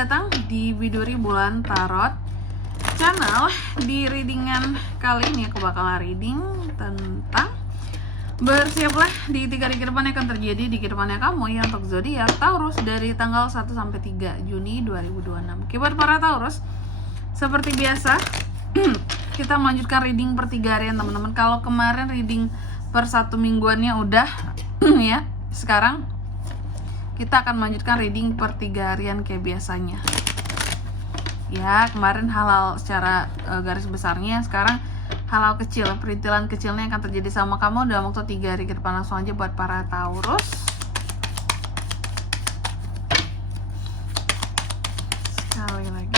datang di Biduri Bulan Tarot Channel. Di readingan kali ini aku bakal reading tentang bersiaplah di 3 hari ke depan yang akan terjadi di kehidupannya kamu ya untuk zodiak Taurus dari tanggal 1 sampai 3 Juni 2026. Oke, buat para Taurus, seperti biasa kita melanjutkan reading per 3 harian teman-teman. Kalau kemarin reading per 1 mingguannya udah ya, sekarang kita akan melanjutkan reading per 3 harian kayak biasanya. Ya, kemarin hal-hal secara garis besarnya, sekarang hal-hal kecil, perintilan kecilnya yang akan terjadi sama kamu dalam waktu 3 hari ke depan. Langsung aja buat para Taurus. Sekali lagi.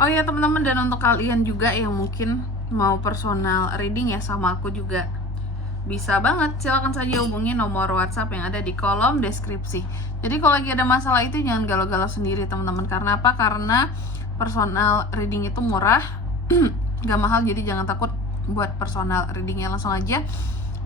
Oh ya teman-teman, dan untuk kalian juga yang mungkin mau personal reading ya sama aku juga bisa banget, silakan saja hubungi nomor WhatsApp yang ada di kolom deskripsi. Jadi kalau lagi ada masalah itu jangan galau-galau sendiri teman-teman. Karena apa? Karena personal reading itu murah, gak mahal, jadi jangan takut buat personal readingnya. Langsung aja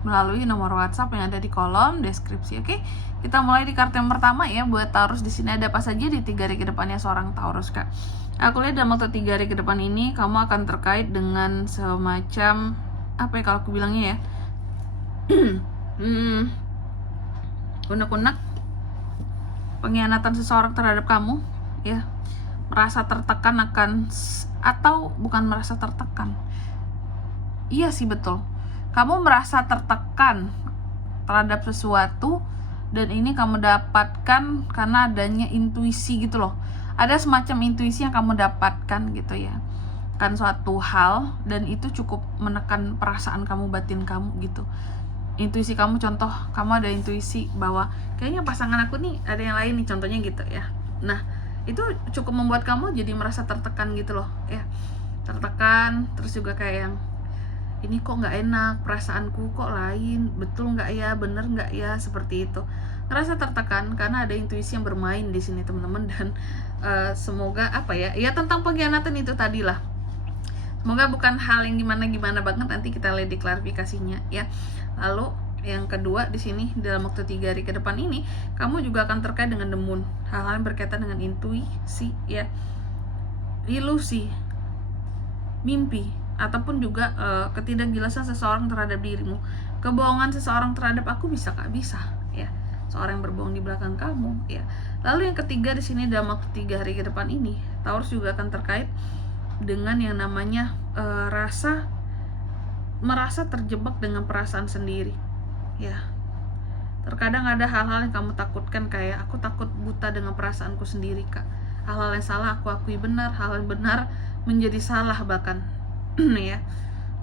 melalui nomor WhatsApp yang ada di kolom deskripsi. Oke, kita mulai di kartu yang pertama ya. Buat Taurus, di sini ada apa saja di 3 hari ke depannya seorang Taurus, Kak? Aku lihat dalam waktu 3 hari ke depan ini kamu akan terkait dengan semacam apa ya kalau aku bilangnya ya, unek-unek pengkhianatan seseorang terhadap kamu ya, merasa tertekan akan, atau bukan merasa tertekan, iya sih betul, kamu merasa tertekan terhadap sesuatu dan ini kamu dapatkan karena adanya intuisi gitu loh. Ada semacam intuisi yang kamu dapatkan gitu ya, kan suatu hal, dan itu cukup menekan perasaan kamu, batin kamu gitu. Intuisi kamu, contoh kamu ada intuisi bahwa kayaknya pasangan aku nih ada yang lain nih, contohnya gitu ya. Nah itu cukup membuat kamu jadi merasa tertekan gitu loh ya, tertekan, terus juga kayak yang ini kok nggak enak, perasaanku kok lain, betul nggak ya, bener nggak ya, seperti itu. Ngerasa tertekan karena ada intuisi yang bermain di sini teman-teman. Dan semoga apa ya, ya tentang pengkhianatan itu tadi lah, semoga bukan hal yang gimana-gimana banget, nanti kita lihat di klarifikasinya ya. Lalu yang kedua di sini, dalam waktu 3 hari ke depan ini kamu juga akan terkait dengan the moon, hal-hal yang berkaitan dengan intuisi ya, ilusi, mimpi, ataupun juga ketidakjelasan seseorang terhadap dirimu, kebohongan seseorang terhadap aku, bisa Kak, bisa ya, seorang yang berbohong di belakang kamu ya. Lalu yang ketiga di sini, dalam waktu 3 hari ke depan ini Taurus juga akan terkait dengan yang namanya merasa terjebak dengan perasaan sendiri ya. Terkadang ada hal-hal yang kamu takutkan, kayak aku takut buta dengan perasaanku sendiri Kak. Hal-hal yang salah aku akui benar, hal yang benar menjadi salah bahkan ya.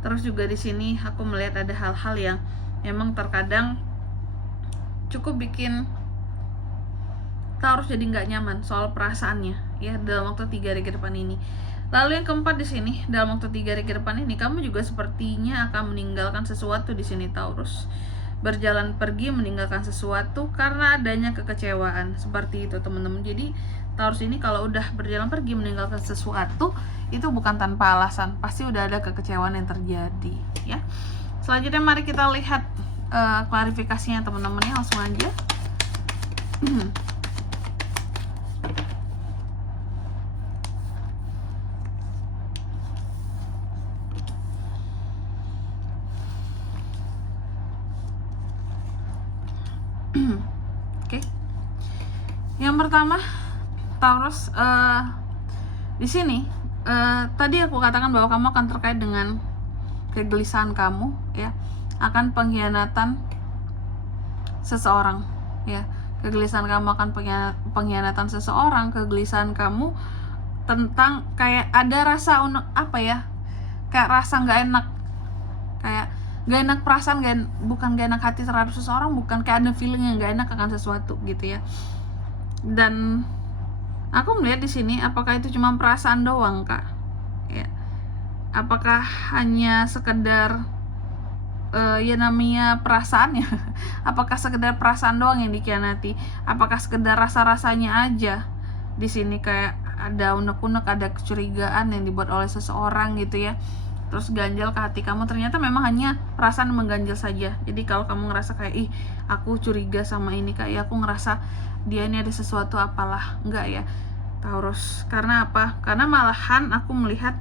Terus juga di sini aku melihat ada hal-hal yang memang terkadang cukup bikin Taurus jadi nggak nyaman soal perasaannya ya dalam waktu 3 hari ke depan ini. Lalu yang keempat di sini, dalam waktu 3 hari ke depan ini kamu juga sepertinya akan meninggalkan sesuatu di sini Taurus. Berjalan pergi meninggalkan sesuatu karena adanya kekecewaan, seperti itu teman-teman. Jadi Taurus ini kalau udah berjalan pergi meninggalkan sesuatu itu bukan tanpa alasan, pasti udah ada kekecewaan yang terjadi ya. Selanjutnya mari kita lihat klarifikasinya teman-teman ya, langsung aja. Oke. Yang pertama Taurus, di sini tadi aku katakan bahwa kamu akan terkait dengan kegelisahan kamu ya, akan pengkhianatan seseorang ya. Kegelisahan kamu akan pengkhianatan seseorang, kegelisahan kamu tentang kayak ada rasa apa ya, kayak rasa nggak enak, kayak gak enak perasaan, bukan gak enak hati terhadap seseorang, bukan, kayak ada feeling yang gak enak akan sesuatu gitu ya. Dan aku melihat di sini, apakah itu cuma perasaan doang Kak ya, apakah hanya sekedar ya namanya perasaan ya. Apakah sekedar perasaan doang yang dikhianati? Apakah sekedar rasa-rasanya aja? Di sini kayak ada unek-unek, ada kecurigaan yang dibuat oleh seseorang gitu ya. Terus ganjal ke hati kamu, ternyata memang hanya perasaan mengganjal saja. Jadi kalau kamu ngerasa kayak, ih aku curiga sama ini, kayak aku ngerasa dia ini ada sesuatu apalah, enggak ya Taurus. Karena apa? Karena malahan aku melihat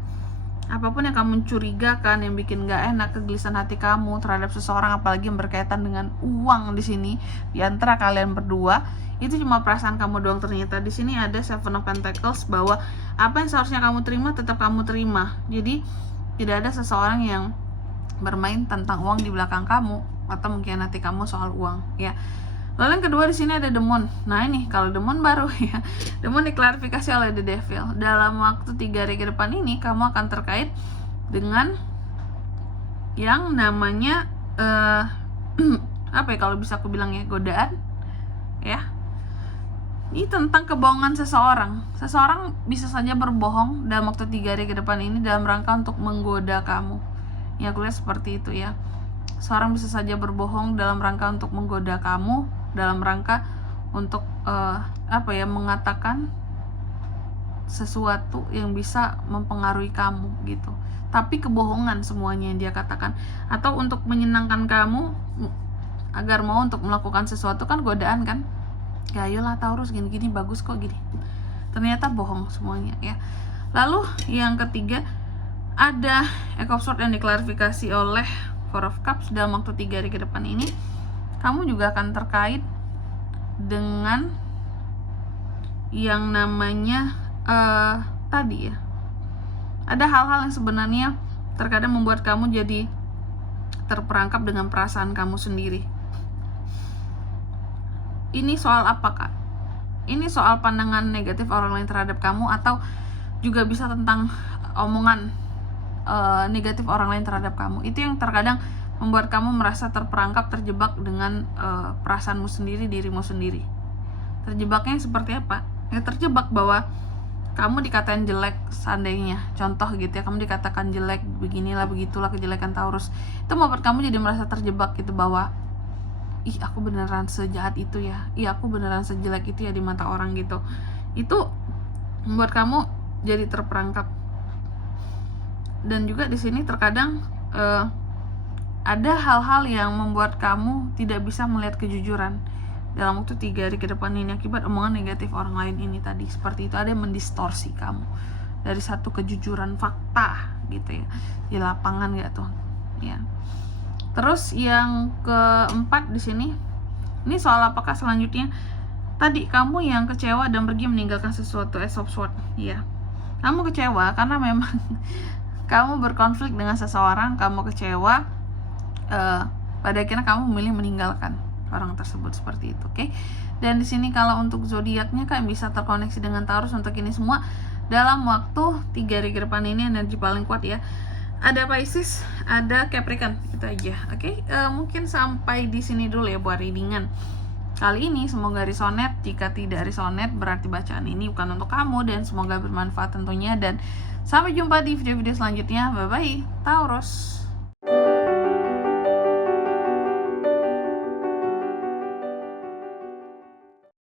apapun yang kamu curigakan, yang bikin gak enak, kegelisahan hati kamu terhadap seseorang, apalagi yang berkaitan dengan uang di sini di antara kalian berdua, itu cuma perasaan kamu doang. Ternyata di sini ada Seven of Pentacles, bahwa apa yang seharusnya kamu terima tetap kamu terima. Jadi tidak ada seseorang yang bermain tentang uang di belakang kamu atau mengkhianati kamu soal uang ya. Lalu yang kedua di sini ada The Moon. Nah ini kalau The Moon baru ya. The Moon diklarifikasi oleh The Devil. Dalam waktu 3 hari ke depan ini kamu akan terkait dengan yang namanya apa ya kalau bisa aku bilang ya, godaan ya. Ini tentang kebohongan seseorang. Seseorang bisa saja berbohong dalam waktu 3 hari ke depan ini dalam rangka untuk menggoda kamu. Ya aku lihat seperti itu ya. Seorang bisa saja berbohong dalam rangka untuk menggoda kamu, dalam rangka untuk mengatakan sesuatu yang bisa mempengaruhi kamu gitu. Tapi kebohongan semuanya yang dia katakan, atau untuk menyenangkan kamu agar mau untuk melakukan sesuatu, kan godaan kan. Ya ayolah Taurus, gini-gini bagus kok gini. Ternyata bohong semuanya ya. Lalu yang ketiga ada Eight of Swords yang diklarifikasi oleh Four of Cups. Dalam waktu 3 hari ke depan ini kamu juga akan terkait dengan yang namanya tadi ya, ada hal-hal yang sebenarnya terkadang membuat kamu jadi terperangkap dengan perasaan kamu sendiri. Ini soal apa Kak? Ini soal pandangan negatif orang lain terhadap kamu, atau juga bisa tentang omongan negatif orang lain terhadap kamu. Itu yang terkadang membuat kamu merasa terperangkap, terjebak dengan perasaanmu sendiri, dirimu sendiri. Terjebaknya seperti apa? Ya terjebak bahwa kamu dikatain jelek, seandainya contoh gitu ya, kamu dikatakan jelek, beginilah begitulah kejelekan Taurus. Itu membuat kamu jadi merasa terjebak gitu, bahwa ih aku beneran sejahat itu ya, ih aku beneran sejelek itu ya di mata orang gitu. Itu membuat kamu jadi terperangkap. Dan juga di sini terkadang ada hal-hal yang membuat kamu tidak bisa melihat kejujuran dalam waktu 3 hari ke depan ini akibat omongan negatif orang lain ini tadi. Seperti itu, ada yang mendistorsi kamu dari satu kejujuran fakta gitu ya di lapangan gak tuh ya. Terus yang keempat di sini, ini soal apakah selanjutnya tadi kamu yang kecewa dan pergi meninggalkan sesuatu, Ace of Swords ya. Kamu kecewa karena memang kamu berkonflik dengan seseorang, kamu kecewa, pada akhirnya kamu memilih meninggalkan orang tersebut seperti itu, oke? Dan di sini kalau untuk zodiaknya kan bisa terkoneksi dengan Taurus untuk ini semua dalam waktu 3 hari ke depan ini. Energi paling kuat ya, ada Pisces, ada Capricorn, itu aja, oke? Mungkin sampai di sini dulu ya buat readingan kali ini. Semoga resonate. Jika tidak resonate berarti bacaan ini bukan untuk kamu, dan semoga bermanfaat tentunya. Dan sampai jumpa di video-video selanjutnya. Bye bye Taurus.